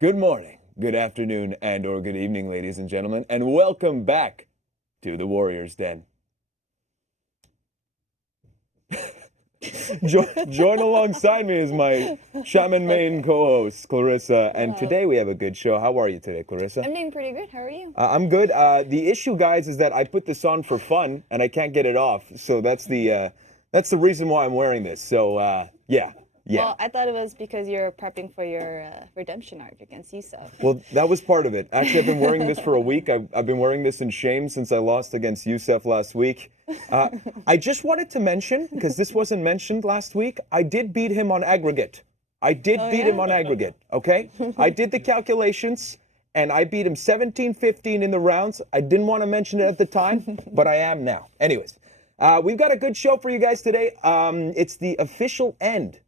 Good morning, good afternoon, and or good evening, ladies and gentlemen, and welcome back to the Warrior's Den. Join alongside me is my Shaman main co-host, Clarissa, and today we have a good show. How are you today, Clarissa? I'm doing pretty good. How are you? I'm good. The issue, guys, is that I put this on for fun, and I can't get it off, so that's the reason why I'm wearing this. So, yeah. Well, I thought it was because you're prepping for your redemption arc against Ubisoft. Well, that was part of it. Actually, I've been wearing this for a week. I've been wearing this in shame since I lost against Ubisoft last week. I just wanted to mention, because this wasn't mentioned last week, I did beat him on aggregate. I did beat him on aggregate, okay? I did the calculations, and I beat him 17-15 in the rounds. I didn't want to mention it at the time, but I am now. Anyways, we've got a good show for you guys today. It's the official end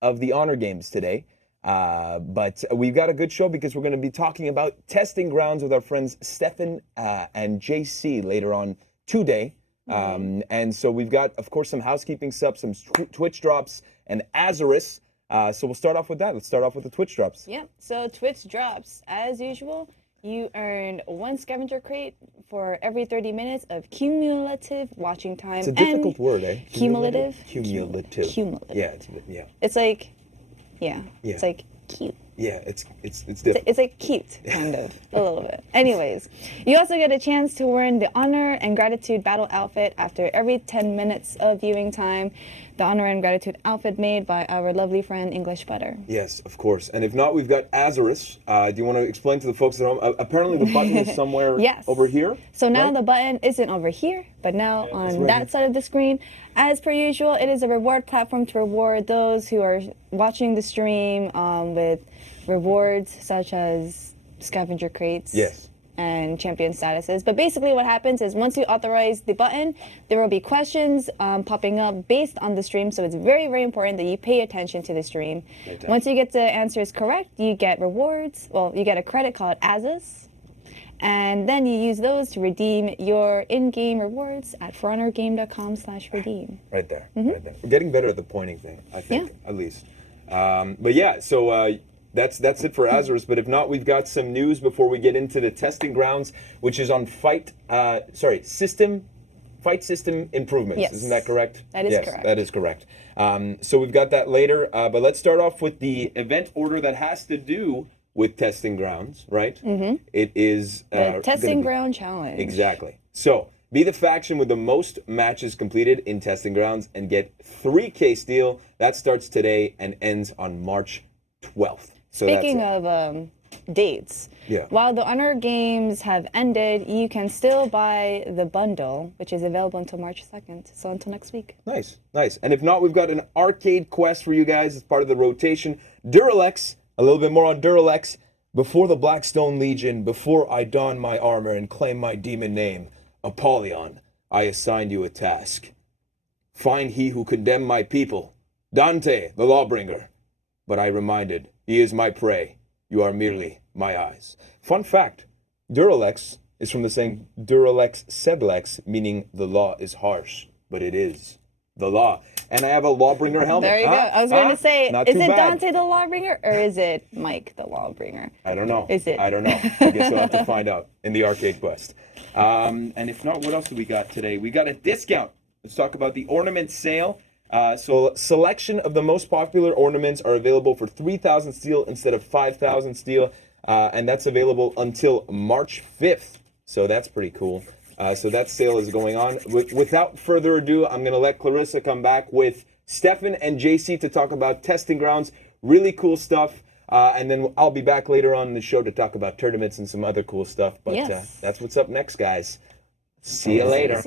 of the Honor Games today. But we've got a good show because we're going to be talking about testing grounds with our friends Stefan and JC later on today. And so we've got, of course, some housekeeping stuff, some Twitch drops, and Azarus. So we'll start off with that. Let's start off with the Twitch drops. Yeah, so Twitch drops, as usual, you earn one scavenger crate for every 30 minutes of cumulative watching time. It's a difficult word, eh? Cumulative? Cumulative. Cumulative. Yeah, It's like, it's like cute. Yeah, it's difficult. It's like cute, kind of, a little bit. Anyways, you also get a chance to win the Honor and Gratitude Battle Outfit after every 10 minutes of viewing time. The Honor and Gratitude outfit made by our lovely friend English Butter. Yes, of course. And if not, we've got Azarus. Do you want to explain to the folks at home? Apparently the button is somewhere over here. So now the button isn't over here, but now on that side of the screen. As per usual, it is a reward platform to reward those who are watching the stream with rewards such as scavenger crates. Yes. And champion statuses. But basically what happens is once you authorize the button, there will be questions popping up based on the stream. So it's very, very important that you pay attention to the stream. Once you get the answers correct, you get rewards. Well, you get a credit called Azas. And then you use those to redeem your in-game rewards at forhonorgame.com/redeem. Right there. Right there. We're getting better at the pointing thing, I think, at least. But yeah, so that's it for Azarus. But if not, we've got some news before we get into the testing grounds, which is on fight system improvements. Yes. Isn't that correct? That is correct. Yes, that is correct. So we've got that later. But let's start off with the event order that has to do with testing grounds, right? It is the testing ground challenge. Exactly. So be the faction with the most matches completed in testing grounds and get 3K steel. That starts today and ends on March 12th. So Speaking of dates, while the Honor Games have ended, you can still buy the bundle, which is available until March 2nd. So until next week. Nice, nice. And if not, we've got an arcade quest for you guys as part of the rotation. Duralex, a little bit more on Duralex. Before the Blackstone Legion, before I don my armor and claim my demon name, Apollyon, I assigned you a task. Find he who condemned my people, Dante, the lawbringer. But I reminded, he is my prey. You are merely my eyes. Fun fact, Duralex is from the saying Duralex Sedlex, meaning the law is harsh, but it is the law. And I have a lawbringer helmet. There you go. I was going to say, is it bad. Dante the lawbringer or is it Mike the lawbringer? I don't know. Is it? I don't know. I guess we'll have to find out in the arcade quest. And if not, what else do we got today? We got a discount. Let's talk about the ornament sale. So selection of the most popular ornaments are available for 3,000 steel instead of 5,000 steel. And that's available until March 5th. So that's pretty cool. So that sale is going on. Without further ado, I'm going to let Clarissa come back with Stefan and JC to talk about testing grounds. Really cool stuff. And then I'll be back later on in the show to talk about tournaments and some other cool stuff. But that's what's up next, guys. See you later.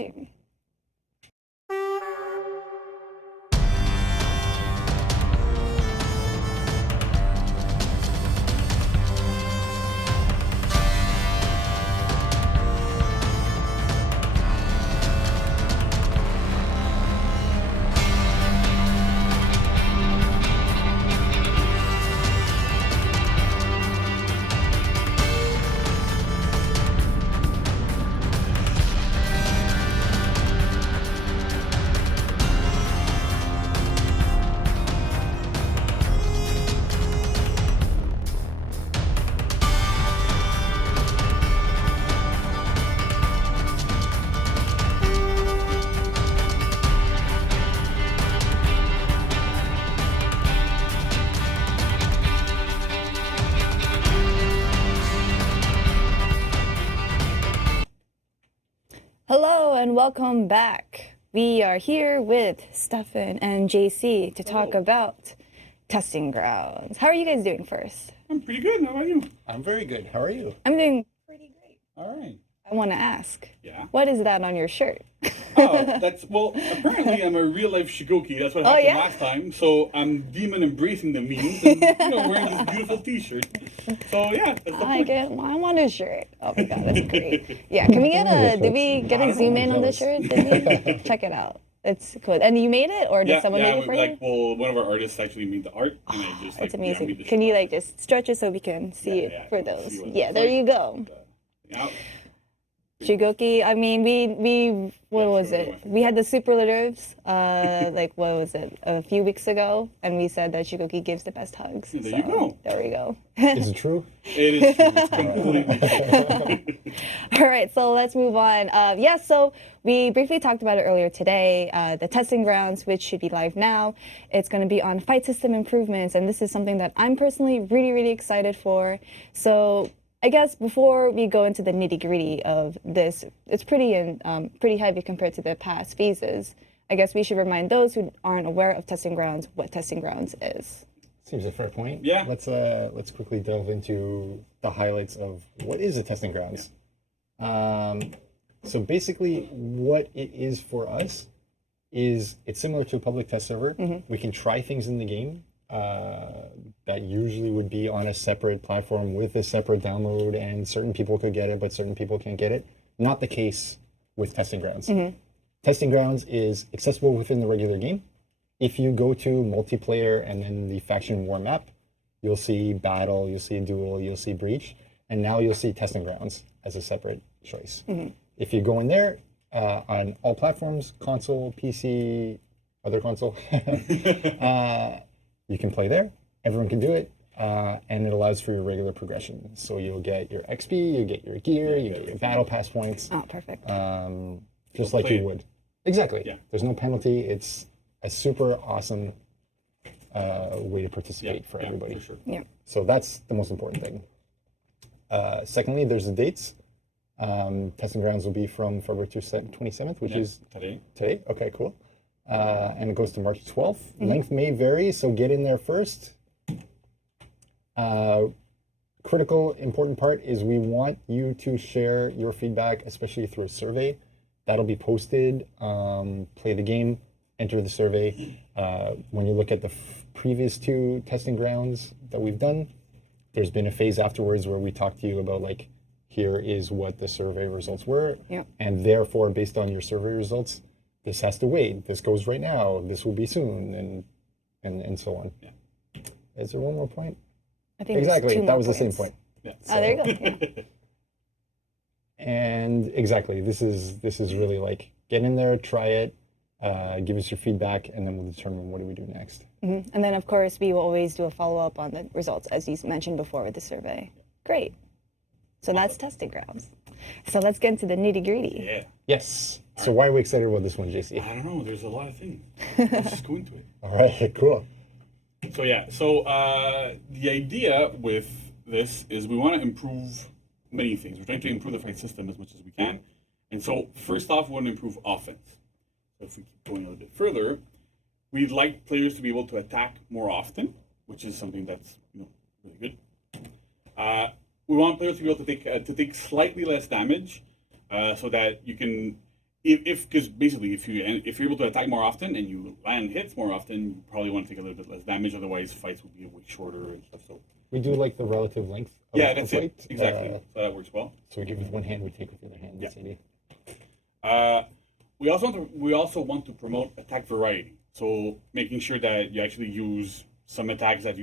welcome back. We are here with Stefan and JC to talk about testing grounds. How are you guys doing first? I'm pretty good. How about you? I'm very good. How are you? I'm doing pretty great. All right. I want to ask, Yeah. what is that on your shirt? Oh, apparently I'm a real life Shigoki. That's what happened yeah? last time. So I'm demon embracing the memes and wearing this beautiful t-shirt. So yeah, that's the point. I want a shirt. Oh my god, that's great. Yeah, can we did we get a zoom in on the shirt? Did we? Check it out. It's cool. And you made it, or did someone make it for you? Well, one of our artists actually made the art, and I just It's made amazing. the Can you shirt. just stretch it so we can see it for those? Yeah, there you go. Yeah. Shigoki. I mean, we what was it? We had the superlatives. What was it? A few weeks ago, and we said that Shigoki gives the best hugs. There you go. There we go. Is it true? It is true. It's completely true. All right, so let's move on. So we briefly talked about it earlier today. The testing grounds, which should be live now, it's going to be on fight system improvements, and this is something that I'm personally really, really excited for. So I guess before we go into the nitty gritty of this, it's pretty heavy compared to the past phases. I guess we should remind those who aren't aware of testing grounds what testing grounds is. Seems a fair point. Yeah. Let's quickly delve into the highlights of what is a testing grounds. So basically, what it is for us is it's similar to a public test server. We can try things in the game that usually would be on a separate platform with a separate download, and certain people could get it, but certain people can't get it. Not the case with testing grounds. Testing grounds is accessible within the regular game. If you go to multiplayer and then the faction war map, you'll see battle, you'll see duel, you'll see breach, and now you'll see testing grounds as a separate choice. If you go in there on all platforms, console, PC, other console, you can play there. Everyone can do it, and it allows for your regular progression. So you'll get your XP, you get your gear, you get your battle pass points. Oh, perfect. Just like you would. Exactly. Yeah. There's no penalty. It's a super awesome way to participate for everybody. For sure. Yeah. So that's the most important thing. Secondly, there's the dates. Testing grounds will be from February 27th, which is today. Okay, cool. And it goes to March 12th. Length may vary, so get in there first. Critical, important part is we want you to share your feedback, especially through a survey. That'll be posted. Play the game, enter the survey. When you look at the previous two testing grounds that we've done, there's been a phase afterwards where we talk to you about like, here is what the survey results were. Yep. And therefore, based on your survey results, this has to wait. This goes right now. This will be soon, and so on. Yeah. Is there one more point? I think Exactly. That was the same point. Yeah. Oh, there you go. Yeah. And exactly, this is really like get in there, try it, give us your feedback, and then we'll determine what do we do next. And then, of course, we will always do a follow-up on the results, as you mentioned before with the survey. Great. So that's testing grounds. So let's get into the nitty-gritty. Yeah. Yes. So why are we excited about this one, JC? I don't know. There's a lot of things. Let's just go into it. All right, cool. So yeah, the idea with this is we want to improve many things. We're trying to improve the fight system as much as we can. And so first off, we want to improve offense. So if we keep going a little bit further, we'd like players to be able to attack more often, which is something that's really good. We want players to be able to take slightly less damage, so that you can, because basically if you're able to attack more often and you land hits more often, you probably want to take a little bit less damage. Otherwise, fights would be way shorter and stuff. So We do like the relative length of that's the fight. it exactly. So that works well. So we give with one hand, we take with the other hand. That's the idea. We also want to promote attack variety. So making sure that you actually use some attacks that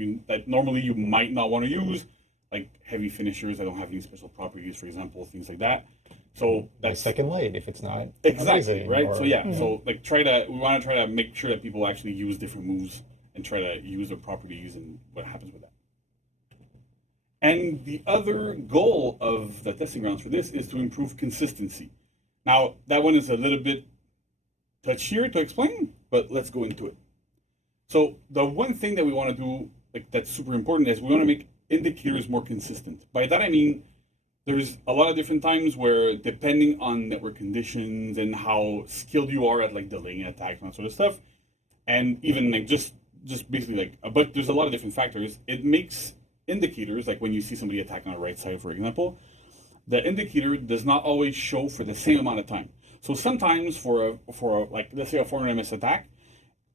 normally you might not want to use, like heavy finishers that don't have any special properties, for example, things like that. So that's second light if it's not exactly amazing, right. Or, so yeah, so like we want to try to make sure that people actually use different moves and try to use their properties and what happens with that. And the other goal of the testing grounds for this is to improve consistency. Now that one is a little bit touchier to explain, but let's go into it. So the one thing that we want to do, like that's super important, is we want to make indicators more consistent. By that I mean, there's a lot of different times where, depending on network conditions and how skilled you are at like delaying attacks and that sort of stuff, and even like just basically like, but there's a lot of different factors. It makes indicators, like when you see somebody attack on the right side, for example, the indicator does not always show for the same amount of time. So sometimes for like, let's say a 400 ms attack,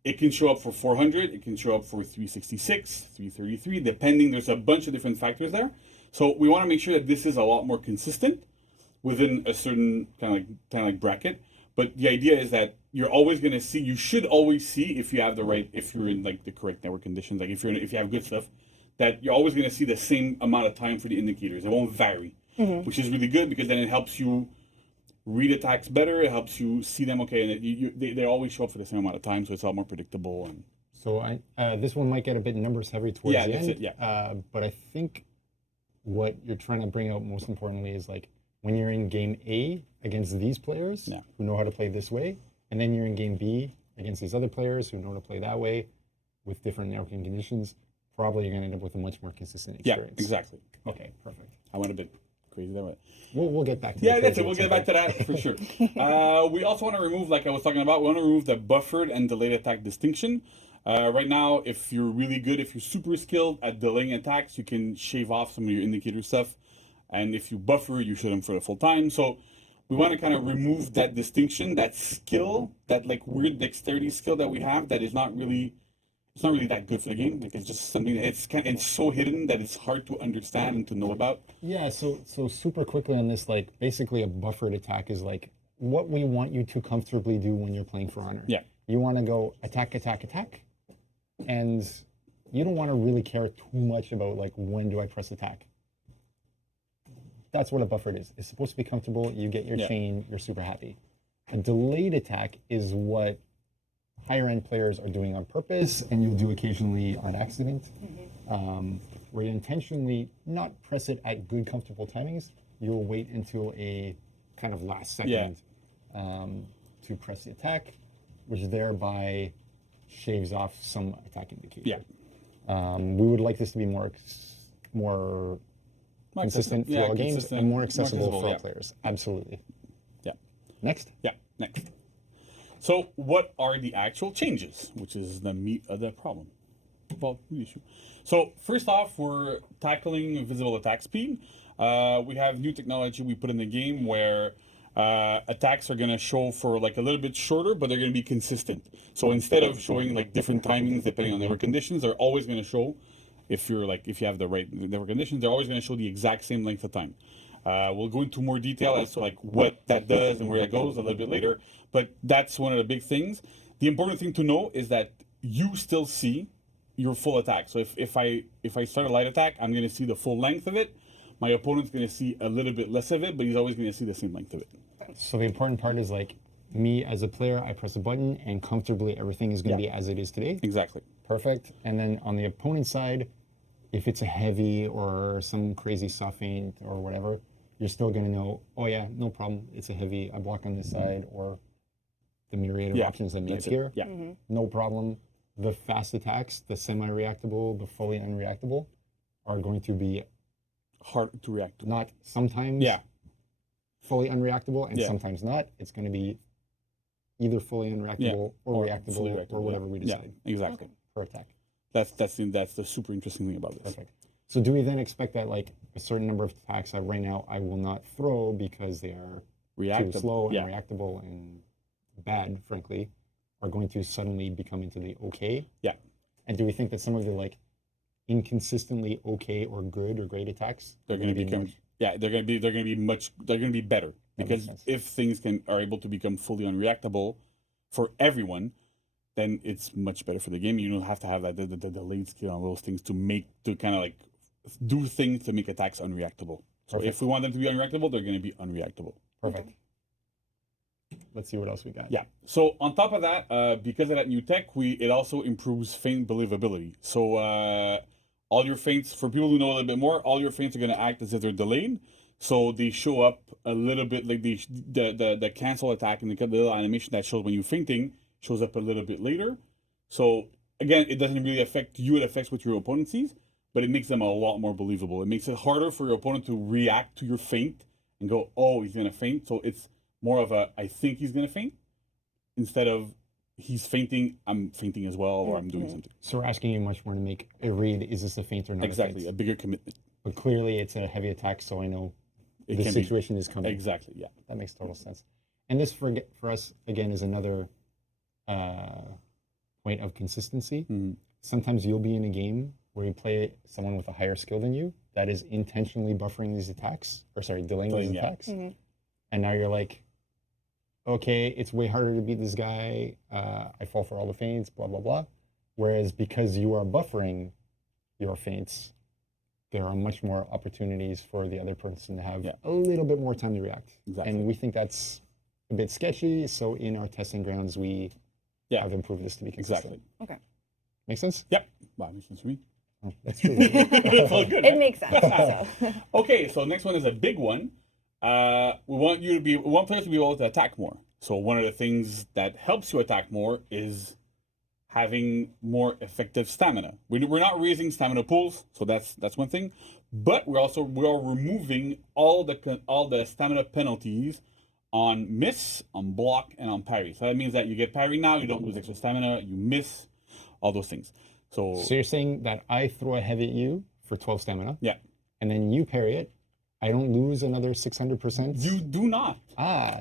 it can show up for 400, it can show up for 366, 333, depending. There's a bunch of different factors there. So we want to make sure that this is a lot more consistent within a certain kind of like bracket. But the idea is that you're always going to see, you should always see if you have the right, if you're in like the correct network conditions, like if you have good stuff, that you're always going to see the same amount of time for the indicators. It won't vary, which is really good, because then it helps you read attacks better. It helps you see them, okay, and they always show up for the same amount of time, so it's a lot more predictable. And So this one might get a bit numbers heavy towards Yeah, the that's end. it, yeah. But I think what you're trying to bring out most importantly is like when you're in game A against these players Yeah. who know how to play this way, and then you're in game B against these other players who know how to play that way with different networking conditions, probably you're going to end up with a much more consistent yeah, experience. exactly. Okay, perfect. I went a bit crazy there, but We'll get back to yeah, the that's crazy it. We'll at get some back to point. that for sure. We also want to remove, like I was talking about, we want to remove the buffered and delayed attack distinction. Right now, if you're really good, if you're super skilled at delaying attacks, you can shave off some of your indicator stuff. And if you buffer, you shoot them for the full time. So we want to kind of remove that distinction, that skill, that like weird dexterity skill that we have that is not really, it's not really that good for the game. Like it's just something, it's so hidden that it's hard to understand and to know about. Yeah, so super quickly on this, like basically a buffered attack is like what we want you to comfortably do when you're playing For Honor. Yeah. You want to go attack, attack, attack, and you don't want to really care too much about like when do I press attack. That's what a buffered is. It's supposed to be comfortable. You get your Yeah. chain, you're super happy. A delayed attack is what higher end players are doing on purpose, and you'll do occasionally on accident, where you intentionally not press it at good, comfortable timings. You'll wait until a kind of last second to press the attack, which thereby shaves off some attack indicator. Yeah. We would like this to be more consistent for all games and more accessible for all yeah. players. Absolutely. Yeah. Next. Yeah, next. So what are the actual changes, which is the meat of the problem? Well, the issue. So first off, we're tackling visible attack speed. We have new technology we put in the game where attacks are going to show for like a little bit shorter, but they're going to be consistent. So instead of showing like different timings depending on network conditions, they're always going to show, if you have the right network conditions, they're always going to show the exact same length of time. We'll go into more detail as to like what that does and where that goes a little bit later, but that's one of the big things. The important thing to know is that you still see your full attack. So if I start a light attack, I'm going to see the full length of it. My opponent's going to see a little bit less of it, but he's always going to see the same length of it. So the important part is like me as a player, I press a button and comfortably everything is going to be as it is today. Exactly. Perfect. And then on the opponent's side, if it's a heavy or some crazy soft feint or whatever, you're still going to know, oh yeah, no problem. It's a heavy. I block on this side, or the myriad of options that may that's it. appear. Yeah. No problem. The fast attacks, the semi-reactable, the fully unreactable, are going to be Hard to react to. not sometimes Yeah. fully unreactable and Yeah. sometimes not. It's going to be either fully unreactable or reactable fully or reactable, whatever yeah. we decide Yeah, exactly. per attack. That's the super interesting thing about this. Perfect. So do we then expect that like a certain number of attacks that right now I will not throw because they are too Reactable. slow and Yeah. reactable and bad, frankly, are going to suddenly become into the okay? Yeah. And do we think that some of the like inconsistently okay or good or great attacks They're going to become they're going to be better, That makes because sense. if things are able to become fully unreactable for everyone, then it's much better for the game. You don't have to have that the delayed skill on those things to kind of like do things to make attacks unreactable. So Perfect. if we want them to be unreactable, they're going to be unreactable. perfect? Let's see what else we got. Yeah. So on top of that, because of that new tech, it also improves feint believability. So all your feints, for people who know a little bit more, all your feints are going to act as if they're delayed. So they show up a little bit like the cancel attack and the little animation that shows when you're feinting shows up a little bit later. So again, it doesn't really affect you; it affects what your opponent sees. but it makes them a lot more believable. It makes it harder for your opponent to react to your feint and go, oh, he's gonna feint. So it's more of a, I think he's gonna feint, instead of he's feinting, I'm feinting as well, or I'm doing something. So we're asking you much more to make a read. Is this a feint or not? Exactly, A a feint? bigger commitment. But clearly, it's a heavy attack, so I know It the can be- situation is coming. Exactly, yeah. That makes total sense. And this, for us, again, is another point of consistency. Mhm. Sometimes you'll be in a game where you play someone with a higher skill than you that is intentionally buffering these attacks, or sorry, delaying these Delaying, yeah. attacks. And now you're like, okay, it's way harder to beat this guy. I fall for all the feints, blah, blah, blah. Whereas because you are buffering your feints, there are much more opportunities for the other person to have Yeah. a little bit more time to react. Exactly. And we think that's a bit sketchy. So in our testing grounds, we Yeah. have improved this to be consistent. Exactly. Okay. Make sense? Yep. Wow, makes sense for me. Oh, that's true. It's all good. It right? makes sense. So. Okay, so next one is a big one. We want players to be able to attack more. So one of the things that helps you attack more is having more effective stamina. We're not raising stamina pools, so that's one thing. But we are removing all the stamina penalties on miss, on block, and on parry. So that means that you get parry now, you don't lose extra stamina, you miss, all those things. So So you're saying that I throw a heavy at you for 12 stamina, yeah, and then you parry it. I don't lose another 600%. you do not.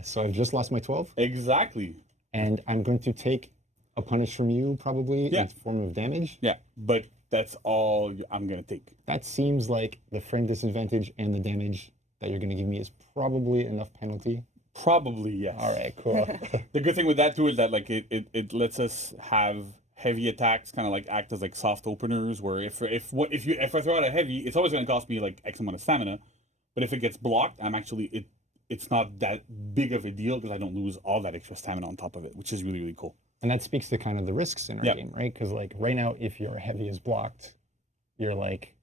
So I've just lost my 12, Exactly. and I'm going to take a punish from you probably Yeah. in the form of damage. Yeah, but that's all I'm gonna take. That seems like the friend disadvantage and the damage that you're going to give me is probably enough penalty. Probably yes. All right, cool. The good thing with that too is that like it lets us have heavy attacks kind of like act as like soft openers. Where if I throw out a heavy, it's always going to cost me like X amount of stamina, but if it gets blocked, it's not that big of a deal because I don't lose all that extra stamina on top of it, which is really, really cool. And that speaks to kind of the risks in our Yeah. game, right? Because like right now, if your heavy is blocked, you're like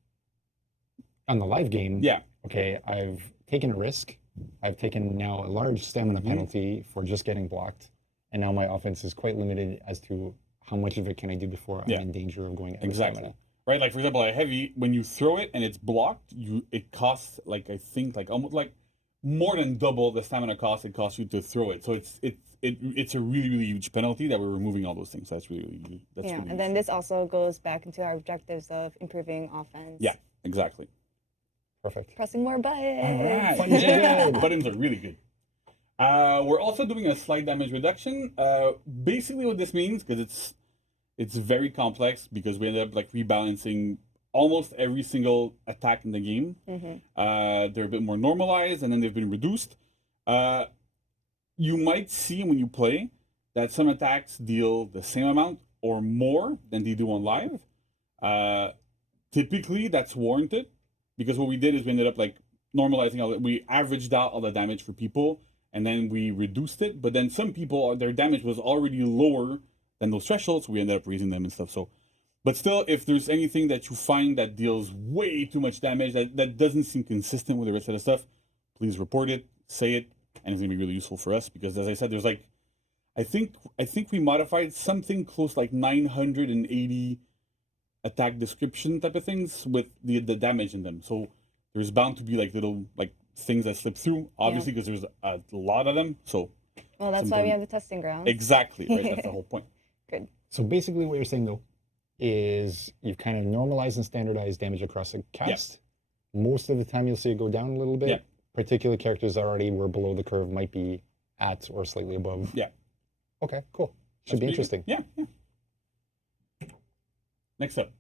on the live game. Yeah. Okay, I've taken a risk. I've taken now a large stamina Mm-hmm. penalty for just getting blocked, and now my offense is quite limited as to how much of it can I do before Yeah. I'm in danger of going out Exactly. of stamina. Right, like for example, a heavy, when you throw it and it's blocked, it costs like I think like almost like more than double the stamina cost it costs you to throw it. So it's a really, really huge penalty that we're removing all those things. So that's really Yeah, really and then this also goes back into our objectives of improving offense. yeah, exactly. Perfect. Pressing more buttons. All right. Buttons are Yeah. good. Buttons are really good. We're also doing a slight damage reduction. Basically, what this means, because it's very complex, because we ended up like rebalancing almost every single attack in the game. They're a bit more normalized, and then they've been reduced. You might see when you play that some attacks deal the same amount or more than they do on live. Typically, that's warranted. Because what we did is we ended up like normalizing we averaged out all the damage for people and then we reduced it. But then some people, their damage was already lower than those thresholds. So we ended up raising them and stuff. So, but still, if there's anything that you find that deals way too much damage, that doesn't seem consistent with the rest of the stuff, please report it, say it, and it's gonna be really useful for us. Because as I said, there's like, I think we modified something close like 980 attack description type of things with the damage in them. So there's bound to be like little like things that slip through, obviously, because there's a lot of them. So Well, that's why we have the testing ground. exactly, right? That's the whole point. Good. So basically, what you're saying though is you've kind of normalized and standardized damage across the cast. Most of the time, you'll see it go down a little bit. Yeah. Particular characters that already were below the curve might be at or slightly above. Yeah. Okay, cool. Should be That's pretty interesting. good. Yeah. Next up,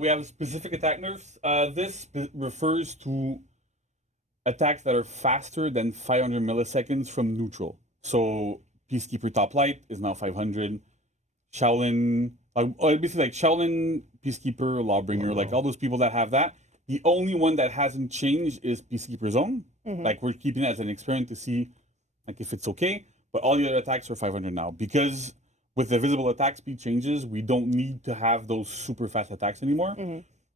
we have specific attack nerfs. This refers to attacks that are faster than 500 milliseconds from neutral. So Peacekeeper Top Light is now 500. Shaolin, basically like Shaolin, Peacekeeper, Lawbringer, like all those people that have that. The only one that hasn't changed is Peacekeeper Zone. Like we're keeping it as an experiment to see like if it's okay. But all the other attacks are 500 now because with the visible attack speed changes, we don't need to have those super fast attacks anymore.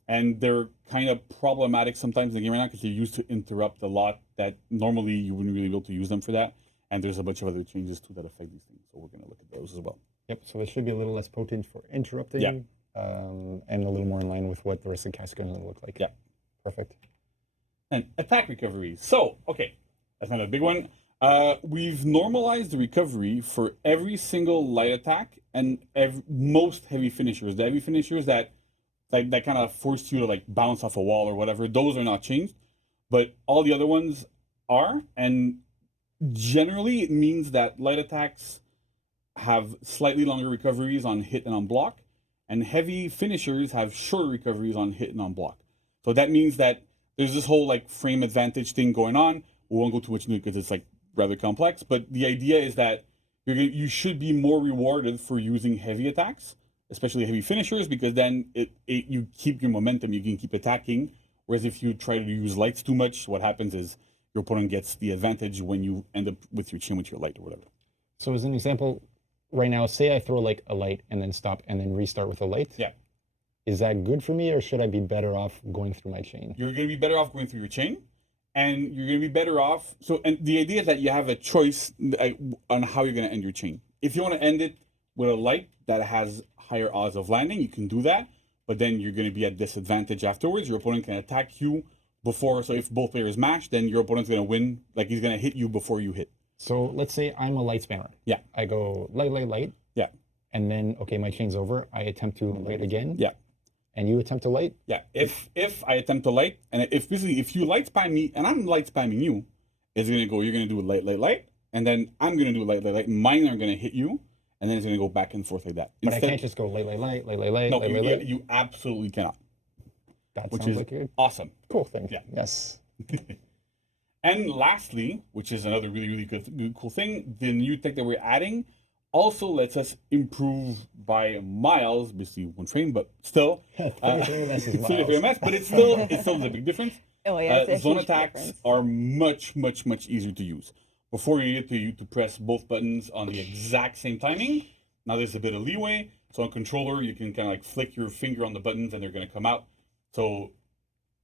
And they're kind of problematic sometimes in the game right now because they're used to interrupt a lot that normally you wouldn't really be able to use them for that. And there's a bunch of other changes too that affect these things. So we're going to look at those as well. Yep. So it should be a little less potent for interrupting. Yeah. and a little more in line with what the rest of the cast is going to look like. Yeah. Perfect. And attack recovery. So, okay, that's another big one. We've normalized the recovery for every single light attack and most heavy finishers. The heavy finishers that kind of force you to like bounce off a wall or whatever, those are not changed. But all the other ones are, and generally it means that light attacks have slightly longer recoveries on hit and on block, and heavy finishers have shorter recoveries on hit and on block. So that means that there's this whole like frame advantage thing going on. We won't go too much into it because it's like rather complex, but the idea is that you should be more rewarded for using heavy attacks, especially heavy finishers, because then you keep your momentum, you can keep attacking. Whereas if you try to use lights too much, what happens is your opponent gets the advantage when you end up with your chain with your light or whatever. So as an example, right now, say I throw like a light and then stop and then restart with a light. Yeah. Is that good for me, or should I be better off going through my chain? You're going to be better off going through your chain, and you're going to be better off. So, and the idea is that you have a choice on how you're going to end your chain. If you want to end it with a light that has higher odds of landing, you can do that, but then you're going to be at disadvantage afterwards. Your opponent can attack you before. So if both players match, then your opponent's going to win. Like he's going to hit you before you hit. So let's say I'm a light spammer. Yeah. I go light. Yeah. And then, okay, my chain's over. I attempt to light again. Yeah. And you attempt to light? Yeah. If I attempt to light, and if you light spam me and I'm light spamming you, it's going to go, you're going to do light, and then I'm going to do light. Mine are going to hit you, and then it's going to go back and forth like that. But I can't just go light. No, you absolutely cannot. That Which sounds is like a awesome. cool thing. Yeah. Yes. And lastly, which is another really, really good, cool thing, the new tech that we're adding also lets us improve by miles, basically one frame, but still. 33 MS is 33 miles. MS, but it's still a big difference. Oh yeah, it's a Zone huge attacks difference. are much easier to use. Before you need to press both buttons on the exact same timing. Now there's a bit of leeway. So on controller, you can kind of like flick your finger on the buttons and they're going to come out. So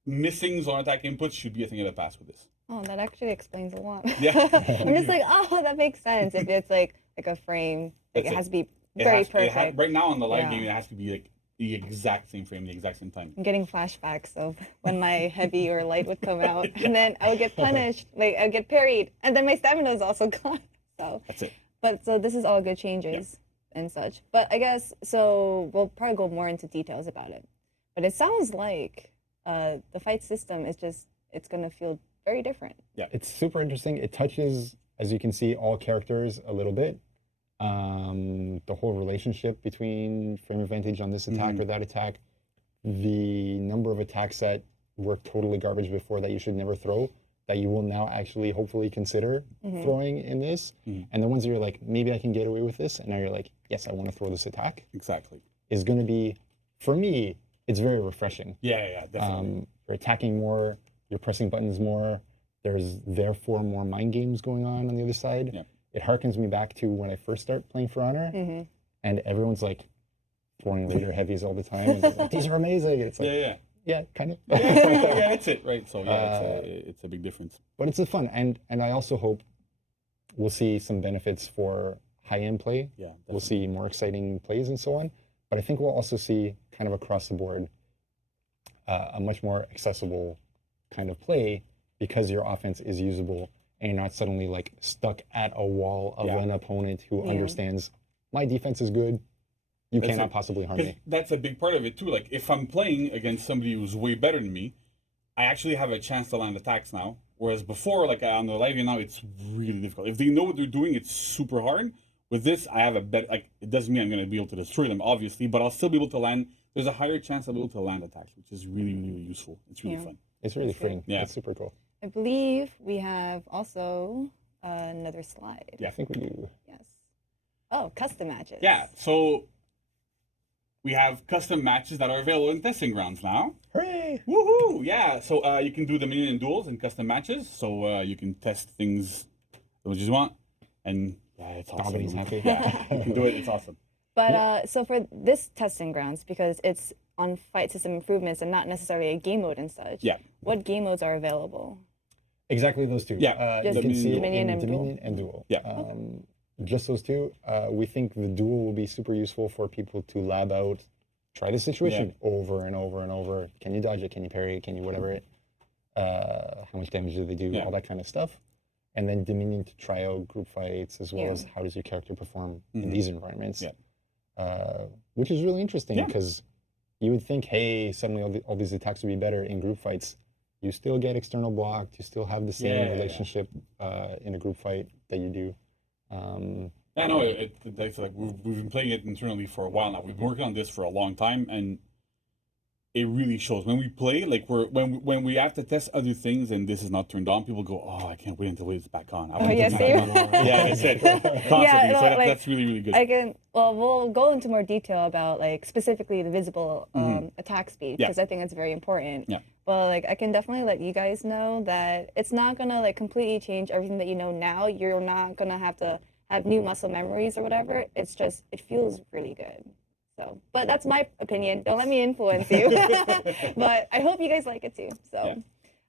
missing zone attack inputs should be a thing of the past with this. Oh, that actually explains a lot. Yeah. I'm just like, oh, that makes sense. If it's like a frame, like That's it has to be It very has- it perfect. ha- right now on the live Yeah. game, it has to be like the exact same frame, the exact same time. I'm getting flashbacks of when my heavy or light would come out, and then I would get punished. Like I would get parried, and then my stamina is also gone. So, That's it. but so this is all good changes and such. But I guess so. We'll probably go more into details about it. But it sounds like the fight system is it's gonna feel very different. It's super interesting. It touches, as you can see, all characters a little bit. The whole relationship between frame advantage on this attack or that attack, the number of attacks that were totally garbage before that you should never throw, that you will now actually hopefully consider throwing in this, and the ones that you're like, maybe I can get away with this, and now you're like, yes, I want to throw this attack, Exactly. is going to be, for me, it's very refreshing. Yeah, definitely. You're attacking more, you're pressing buttons more, there's therefore more mind games going on the other side. Yeah. It harkens me back to when I first started playing For Honor, and everyone's like throwing Raider heavies all the time. And like, these are amazing. It's like, yeah, kind of. Yeah, that's it, right? So yeah, it's a big difference. But it's a fun, and I also hope we'll see some benefits for high-end play. Yeah, We'll see more exciting plays and so on. But I think we'll also see kind of across the board a much more accessible kind of play because your offense is usable and you're not suddenly like stuck at a wall of an opponent who understands my defense is good. You cannot possibly harm me. That's a big part of it too. Like if I'm playing against somebody who's way better than me, I actually have a chance to land attacks now. Whereas before, like on the live game now, it's really difficult. If they know what they're doing, it's super hard. With this, I have a better, like, it doesn't mean I'm going to be able to destroy them, obviously, but I'll still be able to land. There's a higher chance I'll be able to land attacks, which is really, really useful. It's really fun. It's really freeing. Yeah. It's super cool. I believe we have also another slide. Yeah. I think we do. Yes. Oh, custom matches. Yeah, so we have custom matches that are available in testing grounds now. Hooray! Woohoo! Yeah, so you can do the minion and duels and custom matches, so you can test things that you want, and yeah, it's awesome. Nobody's happy. Yeah, you can do it. It's awesome. But so for this testing grounds, because it's on fight system improvements and not necessarily a game mode and such. Yeah. What game modes are available? Exactly those two. Yeah. You Just can see it Dominion in and Duel. Dominion and Duel. Yeah. Just those two. We think the Duel will be super useful for people to lab out try the situation over and over and over. Can you dodge it? Can you parry it? Can you whatever it? How much damage do they do? All that kind of stuff. And then diminishing to try out group fights as well as how does your character perform in these environments. Which is really interesting because you would think, hey, suddenly all these attacks would be better in group fights. You still get external blocked. You still have the same relationship in a group fight that you do. Yeah, no, it's like we've been playing it internally for a while now. We've been working on this for a long time, and it really shows when we play. Like when we have to test other things, and this is not turned on, people go, "Oh, I can't wait until it's back on." Yeah, same. Yeah, that's it. Constantly. So that's really, really good. We'll go into more detail about like specifically the visible attack speed because I think it's very important. Yeah. But like I can definitely let you guys know that it's not gonna like completely change everything that you know now. You're not gonna have to have new muscle memories or whatever. It's just it feels really good. So, but that's my opinion. Don't let me influence you. But I hope you guys like it too. So,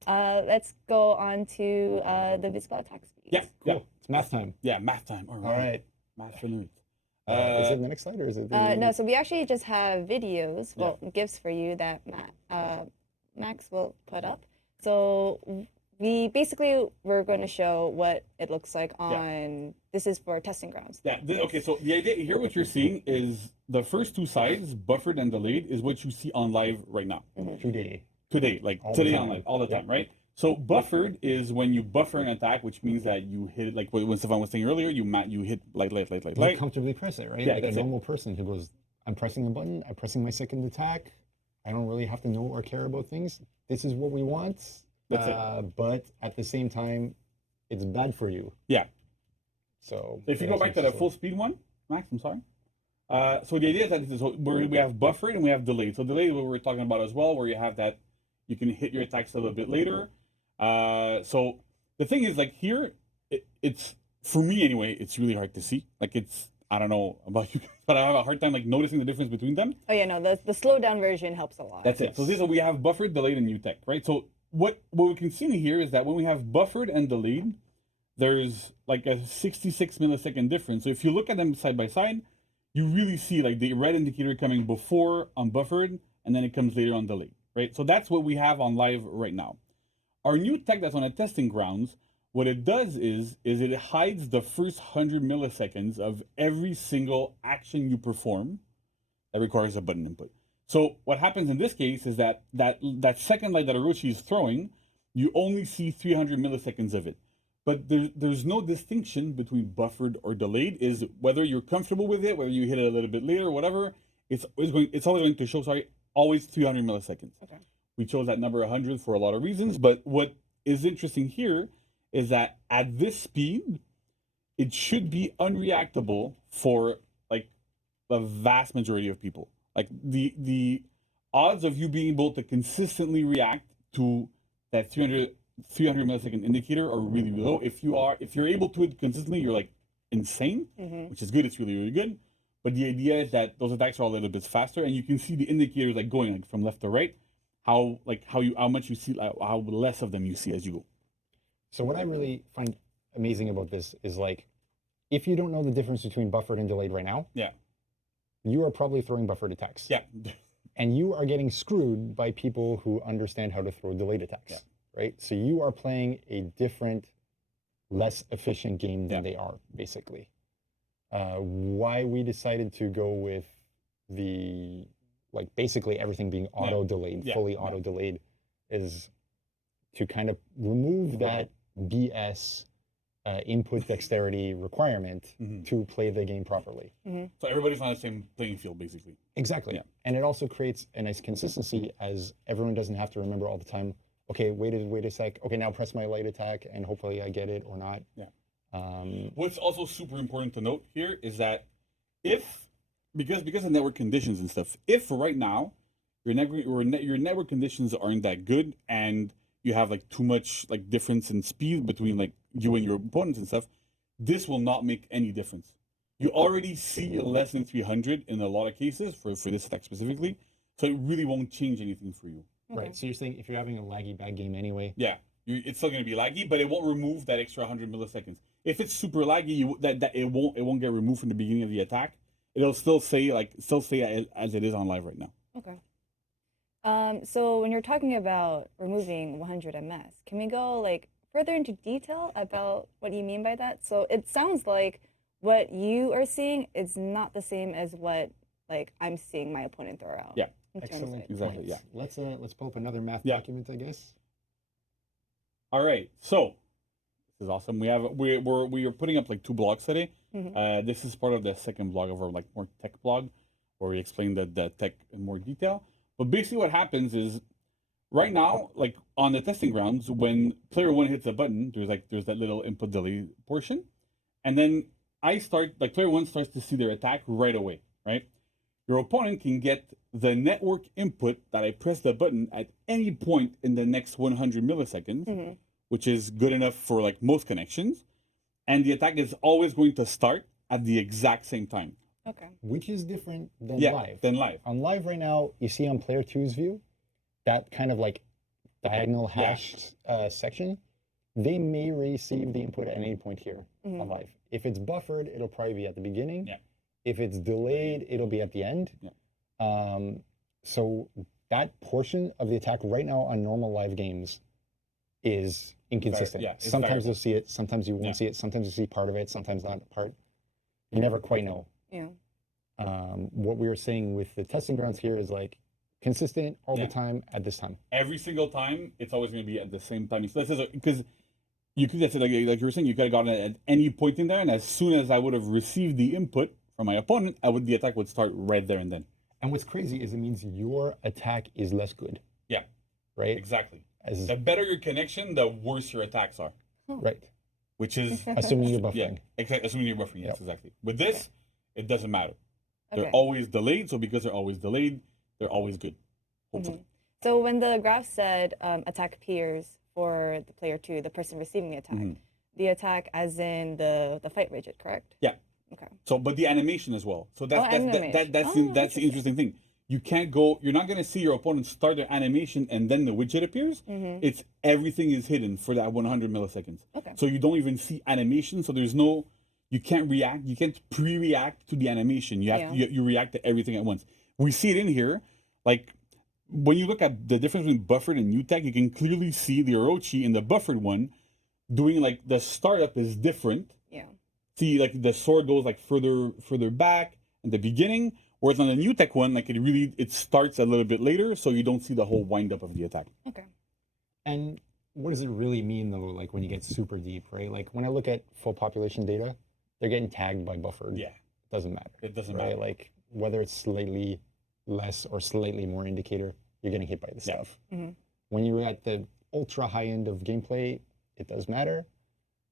let's go on to the visible attack speed. Yeah, cool. It's math time. Yeah, math time. All right. Math for nerds. Is it the next slide or is it? No, so we actually just have videos, GIFs for you that Max will put up. So we're going to show what it looks like on. This is for testing grounds. Yeah. Okay. So the idea here, what you're seeing is the first two sides, buffered and delayed, is what you see on live right now. Today, like today on live, all the time, right? So buffered is when you buffer an attack, which means that you hit it, like what Stefan was saying earlier, you hit light. You comfortably press it, right? Yeah, like a normal person who goes, I'm pressing a button, I'm pressing my second attack. I don't really have to know or care about things. This is what we want. That's it. But at the same time, it's bad for you. Yeah. So if you go back to the full speed one, Max, I'm sorry. So the idea is that we have buffered and we have delayed. So delayed, what we're talking about as well, where you have that you can hit your attacks a little bit later. So the thing is, like here, it's for me anyway, it's really hard to see. Like I don't know about you guys, but I have a hard time like noticing the difference between them. Oh yeah, no, the slowed down version helps a lot. That's it. So this is we have buffered, delayed, and new tech, right? So what we can see here is that when we have buffered and delayed, there's like a 66 millisecond difference. So if you look at them side by side, you really see like the red indicator coming before on buffered, and then it comes later on delayed, right? So that's what we have on live right now. Our new tech that's on a testing grounds, what it does is it hides the first 100 milliseconds of every single action you perform that requires a button input. So what happens in this case is that second light that Orochi is throwing, you only see 300 milliseconds of it. But there's no distinction between buffered or delayed. Is whether you're comfortable with it, whether you hit it a little bit later or whatever, it's always going to show, always 300 milliseconds. Okay. We chose that number 100 for a lot of reasons, but what is interesting here is that at this speed, it should be unreactable for like the vast majority of people. Like the odds of you being able to consistently react to that 300 millisecond indicator are really low. If you're able to it consistently, you're like insane, which is good. It's really, really good. But the idea is that those attacks are a little bit faster, and you can see the indicators like going like from left to right, how much you see, how less of them you see as you go. So what I really find amazing about this is like, if you don't know the difference between buffered and delayed right now, you are probably throwing buffered attacks. Yeah. And you are getting screwed by people who understand how to throw delayed attacks. Yeah. Right? So you are playing a different, less efficient game than they are, basically. Why we decided to go with the, like basically everything being auto-delayed, fully auto-delayed, is to kind of remove that BS input dexterity requirement to play the game properly. So everybody's on the same playing field, basically. Exactly. Yeah. And it also creates a nice consistency as everyone doesn't have to remember all the time, okay, wait a sec. Okay, now press my light attack and hopefully I get it or not. Yeah. What's also super important to note here is that because of network conditions and stuff, if right now your network conditions aren't that good and you have like too much like difference in speed between like you and your opponents and stuff, this will not make any difference. You already see less than 300 in a lot of cases for this attack specifically, so it really won't change anything for you. Right. So you're saying if you're having a laggy bad game anyway, it's still going to be laggy, but it won't remove that extra 100 milliseconds. If it's super laggy, it won't get removed from the beginning of the attack, it'll still say as it is on live right now. Okay. So when you're talking about removing 100 ms, can we go like further into detail about what you mean by that? So it sounds like what you are seeing is not the same as what like I'm seeing my opponent throw out. Yeah. in terms Excellent. of- Exactly, points. Let's pull up another math Yeah. document, I guess. All right, so this is awesome. We are putting up like 2 blogs today. This is part of the second blog of our like more tech blog, where we explain the tech in more detail. But basically, what happens is right now, like on the testing grounds, when player 1 hits a button, there's that little input delay portion, and then player 1 starts to see their attack right away, right? Your opponent can get the network input that I press the button at any point in the next 100 milliseconds, which is good enough for like most connections, and the attack is always going to start at the exact same time. Okay. Which is different than Yeah, live. than live. On live right now, you see on player 2's view, that kind of like diagonal hashed section, they may receive the input at any point here on live. If it's buffered, it'll probably be at the beginning. Yeah. If it's delayed, it'll be at the end. Yeah. So that portion of the attack right now on normal live games is inconsistent. Yeah, it's sometimes variable. you'll see it, sometimes you won't Yeah. see it, sometimes you see part of it, sometimes not part. You never quite know. Yeah. What we were saying with the testing grounds here is like consistent all Yeah. the time at this time. Every single time, it's always going to be at the same time. So this is because you could that's like you were saying, you could have gotten it at any point in there, and as soon as I would have received the input from my opponent, the attack would start right there and then. And what's crazy is it means your attack is less good, Yeah, right? exactly. As The better your connection, the worse your attacks are. right, Which is assuming you're yeah, buffering. exactly. Assuming you're buffering, yes, exactly. With this, it doesn't matter. They're Okay. always delayed, so because they're always delayed, they're always good. Hopefully. So when the graph said attack appears for the player 2, the person receiving the attack, the attack as in the fight widget, correct? Yeah. Okay. So, but the animation as well. So that's animation. that's the interesting thing. You can't go. You're not gonna see your opponent start their animation and then the widget appears. It's everything is hidden for that 100 milliseconds. Okay. So you don't even see animation. So there's no. You can't react. You can't pre-react to the animation. You have to, you react to everything at once. We see it in here, like when you look at the difference between buffered and new tech, you can clearly see the Orochi in the buffered one doing like the startup is different. Yeah. See, like the sword goes like further back in the beginning, whereas on the new tech one, like it starts a little bit later, so you don't see the whole wind up of the attack. Okay. And what does it really mean though? Like when you get super deep, right? Like when I look at full population data, they're getting tagged by buffered. Yeah, Doesn't matter. it doesn't Right? matter. Like whether it's slightly less or slightly more indicator, you're getting hit by the Yeah. stuff. When you're at the ultra high end of gameplay, it does matter.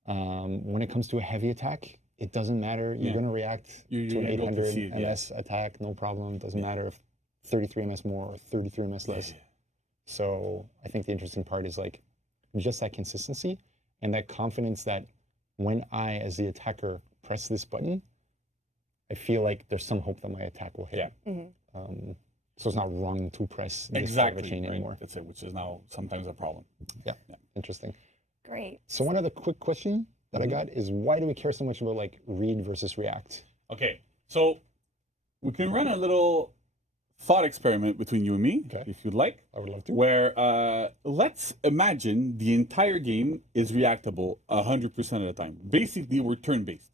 When it comes to a heavy attack, it doesn't matter. You're Yeah. going to react You're to an gonna be able to 800 see it, yeah. ms attack, no problem. Doesn't matter if 33 ms more or 33 ms less. So I think the interesting part is like just that consistency and that confidence that when I, as the attacker, press this button, I feel like there's some hope that my attack will hit. Yeah. So it's not wrong to press this part of Exactly. a chain Right. anymore. That's it, which is now sometimes a problem. Yeah. Interesting. Great. So one other quick question that I Mm-hmm. got is why do we care so much about like read versus react? Okay, so we can run a little thought experiment between you and me, Okay. if you'd like, I would love to. where let's imagine the entire game is reactable 100% of the time. Basically, we're turn-based,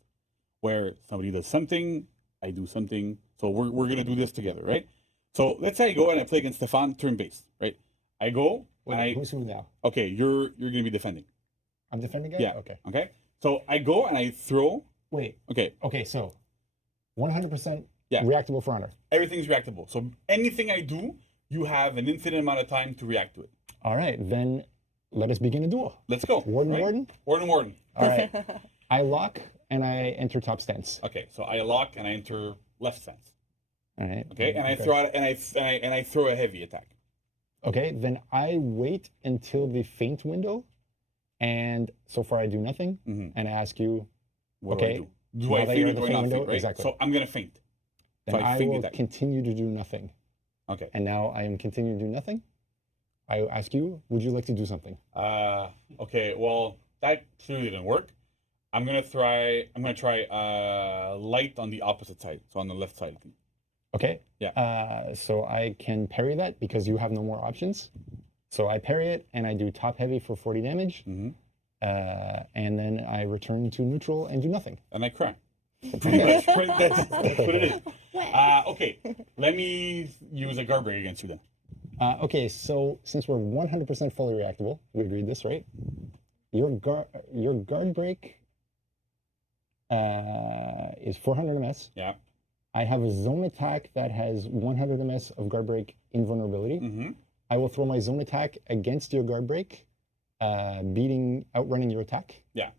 where somebody does something, I do something, so we're gonna do this together, right? So let's say I go and I play against Stefan, turn-based, right? I go, and Wait, who's who now? okay, you're gonna be defending, I'm defending guy? yeah, Okay. okay. So I go and I throw, Wait. okay, Okay, so 100% Yeah. reactable for honor. everything's reactable. So anything I do, you have an infinite amount of time to react to it. All right, then let us begin a duel. Let's go. Warden, right? warden. Warden. All right. I lock and I enter top stance. Okay, so I lock and I enter left stance. All right. Okay, and I throw out and I throw a heavy attack. Okay, then I wait until the feint window, and so far I do nothing, and I ask you, What Okay, do I do? Do now I that feint you're or in do the I not feint feint? window, Right. exactly. So I'm gonna feint. then So I I feint the will attack. continue to do nothing. Okay. And now I am continuing to do nothing. I ask you, would you like to do something? Okay. Well, that clearly didn't work. I'm gonna try light on the opposite side, so on the left side. Okay. Yeah. So I can parry that because you have no more options. So I parry it and I do top heavy for 40 damage. Mm-hmm. And then I return to neutral and do nothing. And I cry. Pretty much. That's what it is. Okay, let me use a guard break against you then. Okay, so since we're 100% fully reactable, we agreed this, right? Your guard break is 400 ms. Yeah. I have a zone attack that has 100 ms of guard break invulnerability. Mm-hmm. I will throw my zone attack against your guard break, outrunning your attack. Yeah.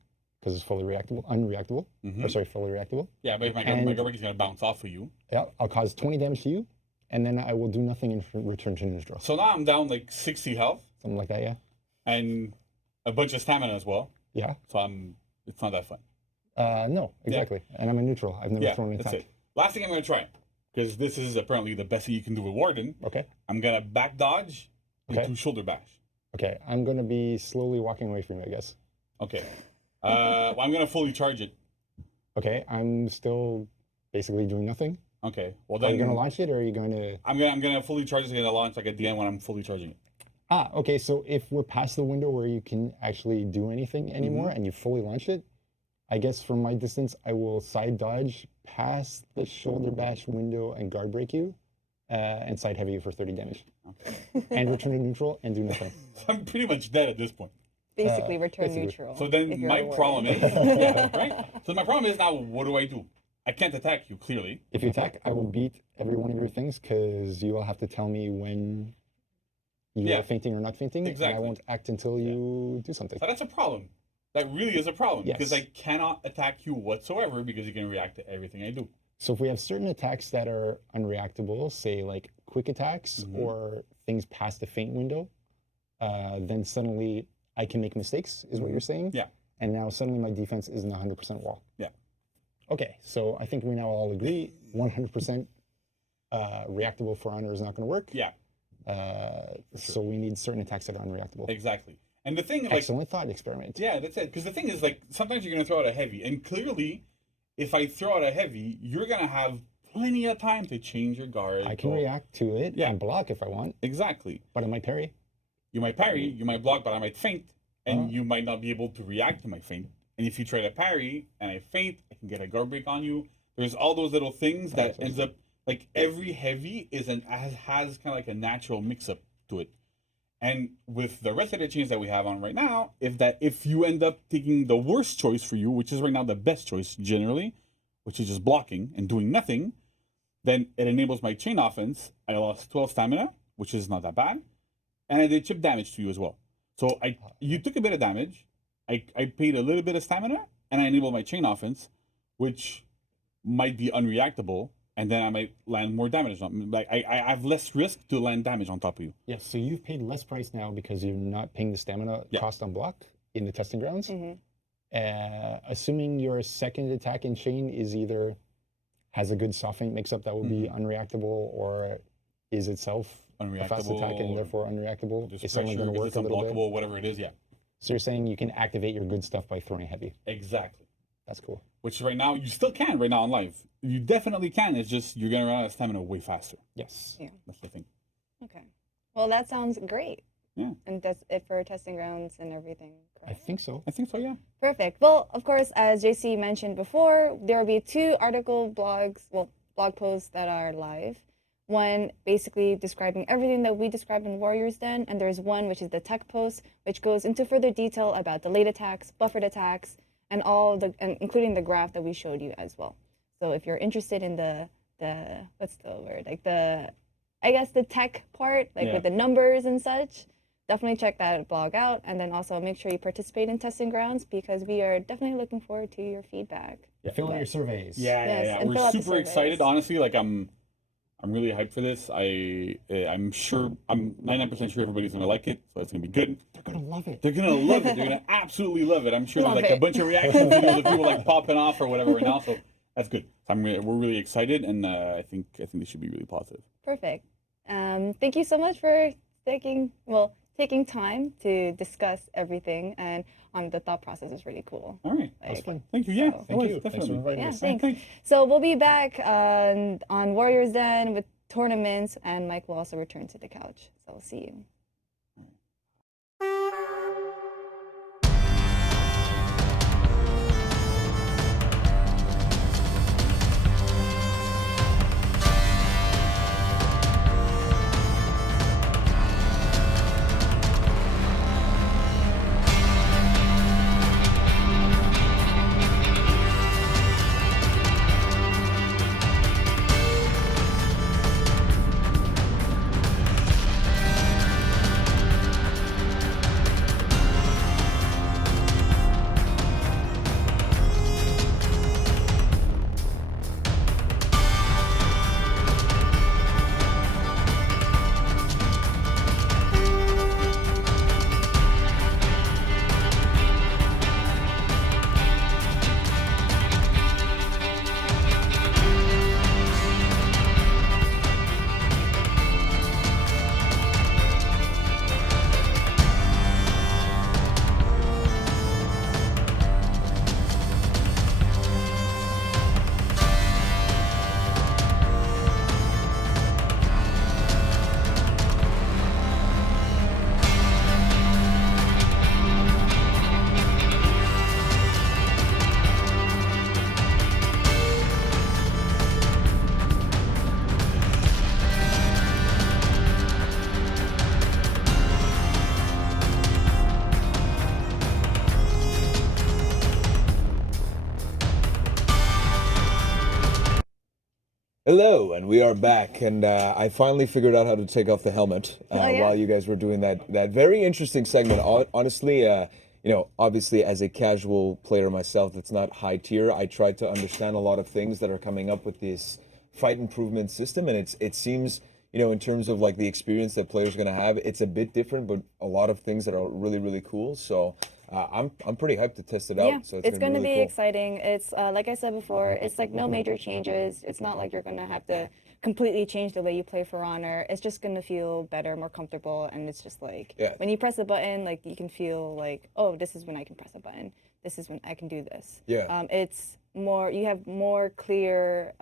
Because it's fully unreactable. Mm-hmm. Or sorry, fully reactable. Yeah, but my guard break is gonna bounce off of you. Yeah, I'll cause 20 damage to you, and then I will do nothing and return to neutral. So now I'm down like 60 health. Something like that, yeah. And a bunch of stamina as well. Yeah. So it's not that fun. No, exactly. Yeah. And I'm a neutral. I've never thrown an attack. That's it. Last thing I'm gonna try, because this is apparently the best that you can do with Warden. Okay. I'm gonna back dodge into shoulder bash. Okay, I'm gonna be slowly walking away from you, I guess. Okay. Well, I'm gonna fully charge it. Okay, I'm still basically doing nothing. Okay. Well then. Are you gonna launch it, or are you going to? I'm gonna fully charge it. It's gonna launch like at the end when I'm fully charging it. Ah, okay. So if we're past the window where you can actually do anything anymore, and you fully launch it, I guess from my distance, I will side dodge past the shoulder bash window and guard break you, and side heavy you for 30 damage. Okay. And return to neutral and do nothing. So I'm pretty much dead at this point. Basically, return basically. neutral. So then if you're my a problem warrior. is, yeah, right? So my problem is now, what do I do? I can't attack you, clearly. If you attack, I will beat every one of your things because you will have to tell me when you are fainting or not fainting, Exactly. and I won't act until you do something. So that's a problem. That really is a problem Yes. because I cannot attack you whatsoever because you can react to everything I do. So if we have certain attacks that are unreactable, say like quick attacks or things past the feint window, then suddenly I can make mistakes, is what you're saying? Yeah. And now suddenly my defense isn't 100% wall. Yeah. Okay, so I think we now all agree 100% reactable for honor is not going to work. Yeah. So we need certain attacks that are unreactable. Exactly. And the thing, like, Excellent thought experiment. yeah, that's it. Because the thing is, like, sometimes you're gonna throw out a heavy, and clearly, if I throw out a heavy, you're gonna have plenty of time to change your guard. I can react to it Yeah. and block if I want, Exactly. but I might parry. You might parry, you might block, but I might feint, and you might not be able to react to my feint. And if you try to parry and I feint, I can get a guard break on you. There's all those little things that ends up, like, every heavy has kind of like a natural mix-up to it. And with the rest of the chains that we have on right now, if you end up taking the worst choice for you, which is right now the best choice generally, which is just blocking and doing nothing, then it enables my chain offense. I lost 12 stamina, which is not that bad, and I did chip damage to you as well. So you took a bit of damage, I paid a little bit of stamina, and I enabled my chain offense, which might be unreactable, and then I might land more damage on. Like I have less risk to land damage on top of you. Yes, so you've paid less price now because you're not paying the stamina cost on block in the testing grounds. Assuming your second attack in chain is either has a good soft feint mix-up that will be unreactable, or is itself a fast Unreactable, attack and therefore unreactable. Just It's suddenly pressure, going to because work it's a little unblockable, bit. whatever it is. Yeah, So you're saying you can activate your good stuff by throwing heavy. exactly. That's cool. Which right now you still can right now on live. You definitely can. It's just you're gonna run out of stamina way faster. Yes. Yeah. That's the thing. Okay. Well, that sounds great. Yeah. And that's it for testing grounds and everything. I think so. I think so. Yeah. Perfect. Well, of course, as JC mentioned before, there will be two blog posts that are live. One basically describing everything that we described in Warriors Den, and there's one which is the tech post, which goes into further detail about delayed attacks, buffered attacks, and including the graph that we showed you as well. So if you're interested in the what's the word, like the tech part, like with the numbers and such, definitely check that blog out, and then also make sure you participate in testing grounds because we are definitely looking forward to your feedback. Fill in your surveys. Yes, and fill We're out the super excited. surveys. Honestly, like I'm really hyped for this. I'm sure. I'm 99% sure everybody's gonna like it, so it's gonna be good. They're going to love it. They're gonna love it. They're gonna absolutely love it. I'm sure Love there's like a it. bunch of reaction videos of people like popping off or whatever right now. So that's good. We're really excited, and I think this should be really positive. Perfect. Thank you so much for taking time to discuss everything, and the thought process is really cool. All right. That was fun. Thank you. Yeah. So- Thank always, you. Thanks for definitely. inviting Yeah, us. thanks. Thanks. So we'll be back on Warriors Den with tournaments, and Mike will also return to the couch. So we'll see you. Hello, and we are back, and I finally figured out how to take off the helmet Oh, yeah. while you guys were doing that very interesting segment. Honestly, you know, obviously as a casual player myself, that's not high tier. I tried to understand a lot of things that are coming up with this fight improvement system, and it seems, you know, in terms of like the experience that players are gonna have, it's a bit different, but a lot of things that are really cool. So. I'm pretty hyped to test it out. Yeah, So it's going to really be cool. exciting. It's like I said before, it's like no major changes. It's not like you're going to have to completely change the way you play For Honor. It's just going to feel better, more comfortable, and it's just like Yeah. when you press a button, like you can feel like, oh, this is when I can press a button. This is when I can do this. Yeah. It's more, you have more clear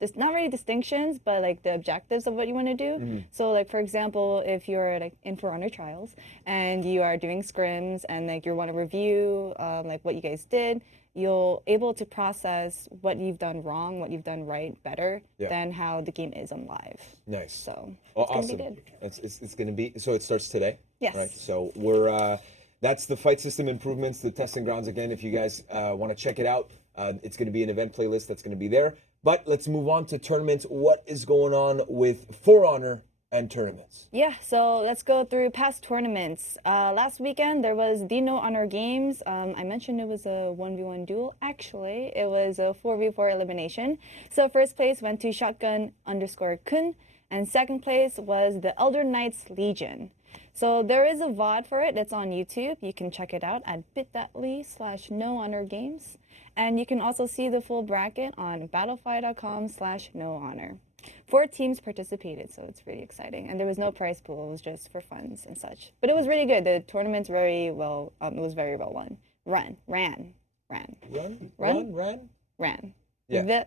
just not really distinctions, but like the objectives of what you want to do. So like for example, if you're like in For Honor Trials and you are doing scrims and like you want to review like what you guys did, you'll able to process what you've done wrong, what you've done right better than how the game is on live. Nice. So Well, it's gonna awesome. be good. It's going to be, so it starts today? Yes. Right. So we're, that's the fight system improvements, the testing grounds. Again, if you guys want to check it out, it's going to be an event playlist that's going to be there. But let's move on to tournaments. What is going on with For Honor and tournaments? Yeah, so let's go through past tournaments. Last weekend there was the No Honor Games. I mentioned it was a 1v1 duel. Actually, it was a 4v4 elimination. So first place went to Shotgun_Kun, and second place was the Elder Knights Legion. So there is a VOD for it. It's on YouTube. You can check it out at bit.ly/NoHonorGames. And you can also see the full bracket on battlefy.com/nohonor. 4 teams participated, so it's really exciting. And there was no prize pool. It was just for funds and such. But it was really good. The tournament's very well, it was very well won. Ran. Yeah.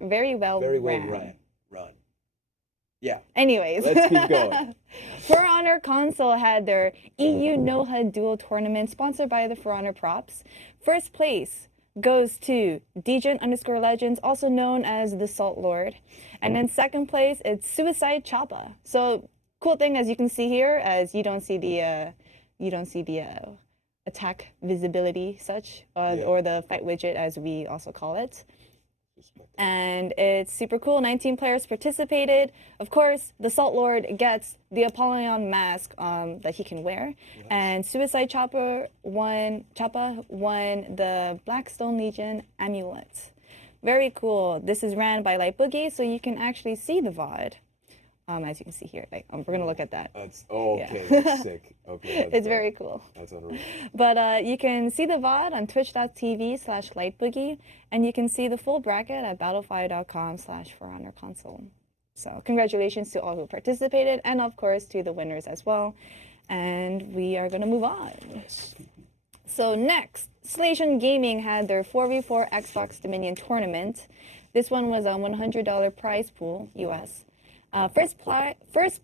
Very well Very well ran. run. Yeah. Anyways, Let's keep going. For Honor Console had their EU NoHud Duel Tournament sponsored by the For Honor Props. First place goes to Degen_Legends, also known as the Salt Lord. And then second place, it's Suicide Choppa. So cool thing, as you can see here, as you don't see the attack visibility such, or the fight widget as we also call it. And it's super cool. 19 players participated. Of course, the Salt Lord gets the Apollyon mask that he can wear. Yes. And Suicide Choppa won the Blackstone Legion amulet. Very cool. This is ran by Light Boogie, so you can actually see the VOD. As you can see here, like we're gonna look at that. That's okay. Yeah. That's sick. Okay, it's very cool. That's unreal. But you can see the VOD on twitch.tv/lightboogie, and you can see the full bracket at battlefy.com/ForHonorConsole. So congratulations to all who participated, and of course to the winners as well. And we are going to move on. So next, Slation Gaming had their 4v4 Xbox Dominion tournament. This one was a $100 prize pool, US. First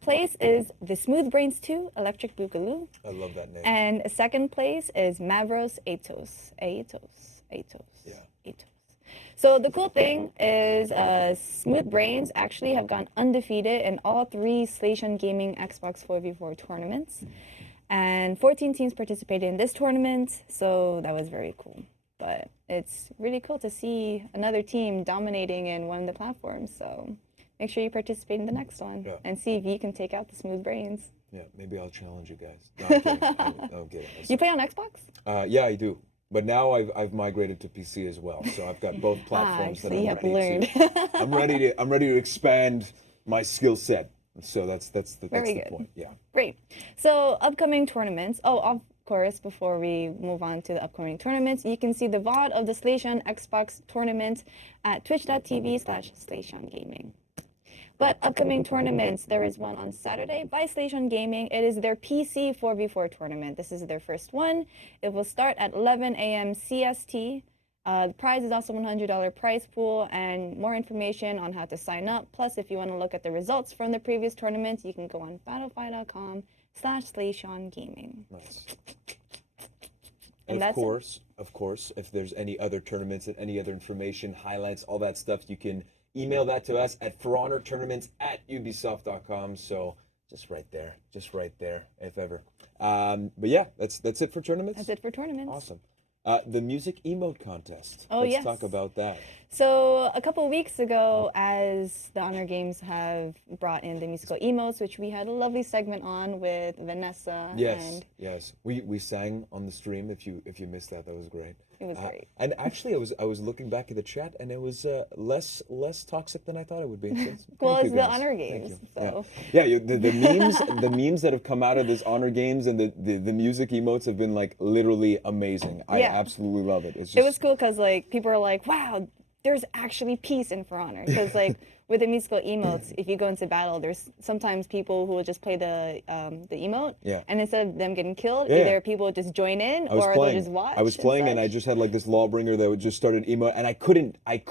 place is the Smooth Brains 2 Electric Boogaloo. I love that name. And second place is Mavros Atos. Yeah. Atos. So the cool thing is Smooth Brains actually have gone undefeated in all 3 Slation Gaming Xbox 4v4 tournaments. And 14 teams participated in this tournament, so that was very cool. But it's really cool to see another team dominating in one of the platforms, so make sure you participate in the next one and see if you can take out the Smooth Brains. Yeah, maybe I'll challenge you guys. No, I'm kidding. I'm kidding. You play on Xbox? Yeah, I do. But now I've migrated to PC as well, so I've got both platforms so that you I'm have ready learned. to. I'm ready to expand my skill set. So that's the point. Yeah. Great. So upcoming tournaments. Oh, of course, before we move on to the upcoming tournaments, you can see the VOD of the Slation Xbox tournament at twitch.tv/SlationGaming. But upcoming tournaments, there is one on Saturday by Slation Gaming. It is their PC 4v4 tournament. This is their first one. It will start at 11 a.m. CST. The prize is also $100 prize pool, and more information on how to sign up. Plus, if you want to look at the results from the previous tournaments, you can go on battlefy.com/SlationGaming. Nice. And of course, if there's any other tournaments and any other information, highlights, all that stuff, you can email that to us at forhonortournaments@ubisoft.com. So just right there, if ever. But yeah, that's it for tournaments. That's it for tournaments. Awesome. The music emote contest. Oh, Let's yes. talk about that. So a couple of weeks ago, as the Honor Games have brought in the musical emotes, which we had a lovely segment on with Vanessa. And Yes. We sang on the stream. If you missed that, that was great. It was great. And actually, I was looking back at the chat, and it was less toxic than I thought it would be. So Well, thank it's you the guys. Honor Thank Games, you. so. Yeah, the memes that have come out of this Honor Games and the music emotes have been like literally amazing. I absolutely love it. It's just, It was cool because like people are like, wow, there's actually peace in For Honor. Because like with the musical emotes, if you go into battle, there's sometimes people who will just play the emote, and instead of them getting killed, either people just join in or they'll just watch. I was playing and I just had like this lawbringer that would just started emote, and I couldn't like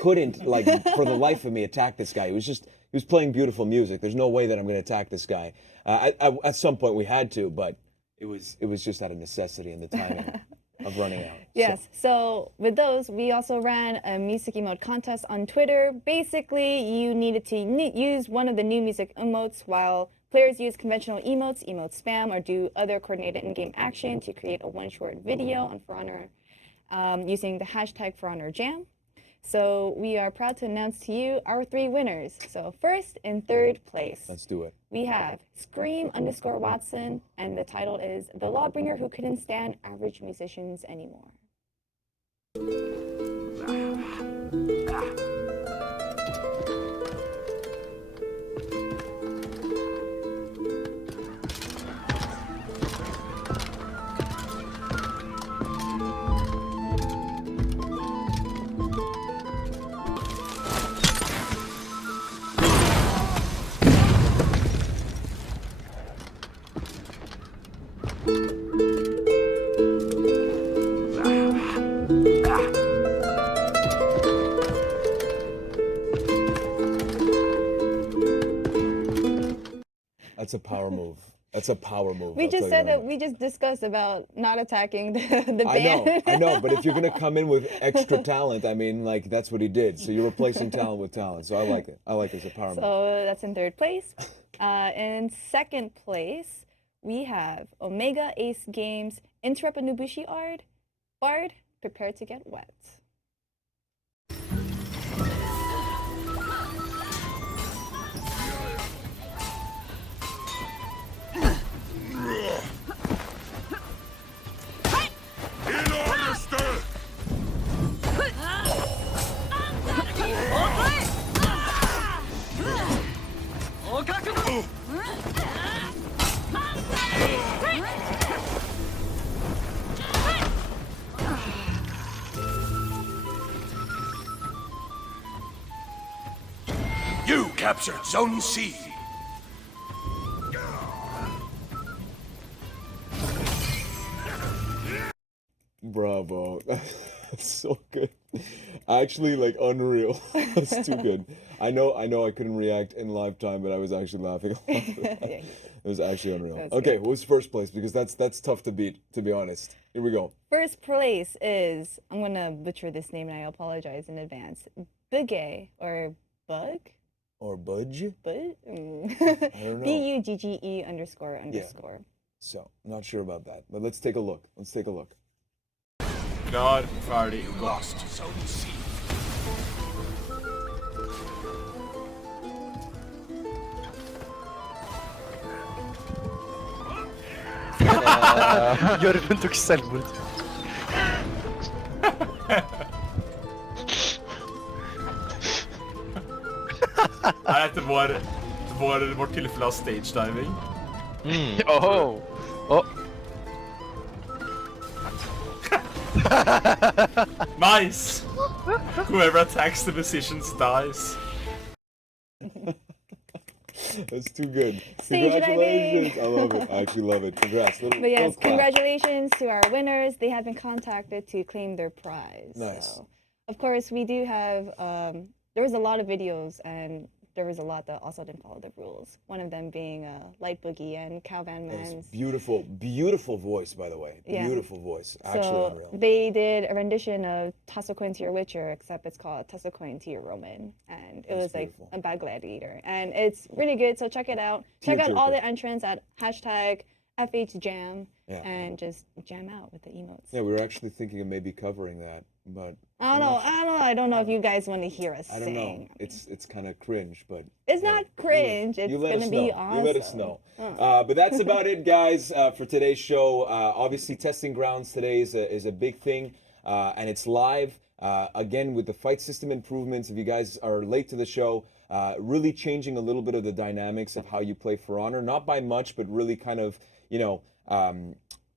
for the life of me attack this guy. He was playing beautiful music. There's no way that I'm going to attack this guy. At some point we had to, but it was just out of necessity and the timing of running out. Yes, so with those, we also ran a music emote contest on Twitter. Basically, you needed to use one of the new music emotes while players use conventional emotes, emote spam, or do other coordinated in-game action to create a one-short video on For Honor using the hashtag ForHonorJam. So we are proud to announce to you our 3 winners. So first and third place. Let's do it. We have Scream_Watson, and the title is The Lawbringer Who Couldn't Stand Average Musicians Anymore. That's a power move. That's a power move. We just said that we just discussed about not attacking the band. I know, but if you're gonna come in with extra talent, I mean, like that's what he did. So you're replacing talent with talent. So I like it. I like it as a power move. So that's in third place. In second place, we have Omega Ace Games Interrupt a Nubushi Bard, Prepare to Get Wet. You captured Zone C. Bravo. That's so good. Actually, like unreal. That's too good. I know I couldn't react in live time, but I was actually laughing. It was actually unreal. That's Okay, good. who's first place? Because that's tough to beat, to be honest. Here we go. First place is, I'm gonna butcher this name and I apologize in advance. Bugge or Bug? Or Budge? But I don't know. BUGGE__. So, not sure about that. But let's take a look. Let's take a look. Klar, färdig, gå. Lost Zone C. Jörgen tok selvmord. Er dette vårt tilfelle av stage diving? Oh. Oh. Nice! Whoever attacks the musicians dies. That's too good. Stage Congratulations. diving. I love it. I actually love it. Congrats. But yes, little clap. congratulations to our winners. They have been contacted to claim their prize. Nice. So, of course, we do have, there was a lot of videos and there was a lot that also didn't follow the rules. One of them being Light Boogie and Calvan That's Man's. beautiful, beautiful voice, by the way. Yeah. Beautiful voice. Actually So unreal. they did a rendition of Toss a Coin to Your Witcher, except it's called Toss a Coin to Your Roman. And it That's was like beautiful. a bad gladiator. And it's really good, so check it out. Check out all Tearjerker. the entrants at #FHJam Yeah. and just jam out with the emotes. Yeah, we were actually thinking of maybe covering that, but I don't know if you guys want to hear us I don't sing. know. It's kind of cringe, but It's yeah, not cringe. It's you let gonna us be know. awesome. You let us know. But that's about it, guys, for today's show. Obviously, Testing Grounds today is a big thing, and it's live. Again, with the fight system improvements, if you guys are late to the show, really changing a little bit of the dynamics of how you play For Honor. Not by much, but really kind of,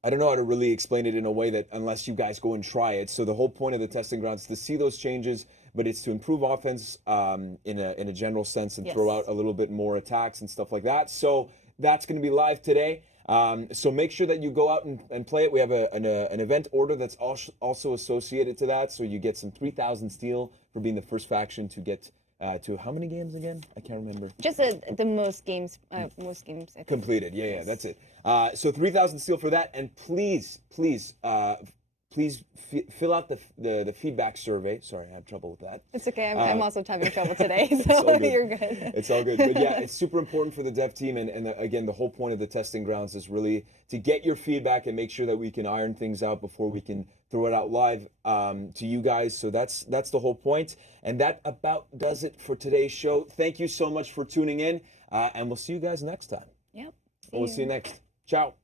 I don't know how to really explain it in a way that unless you guys go and try it. So the whole point of the Testing Grounds is to see those changes, but it's to improve offense in a general sense and throw Yes. out a little bit more attacks and stuff like that. So that's going to be live today. So make sure that you go out and play it. We have an event order that's also associated to that. So you get some 3,000 steel for being the first faction to get to how many games again? I can't remember. Just the most games. I think. Completed. Yeah, that's it. So 3,000 steel for that, and please fill out the feedback survey. Sorry, I had trouble with that. It's okay. I'm also having trouble today, all so good. you're good. It's all good. But yeah, it's super important for the dev team, and again, the whole point of the Testing Grounds is really to get your feedback and make sure that we can iron things out before we can throw it out live to you guys. So that's the whole point, and that about does it for today's show. Thank you so much for tuning in, and we'll see you guys next time. Yep. We'll see you next. Ciao.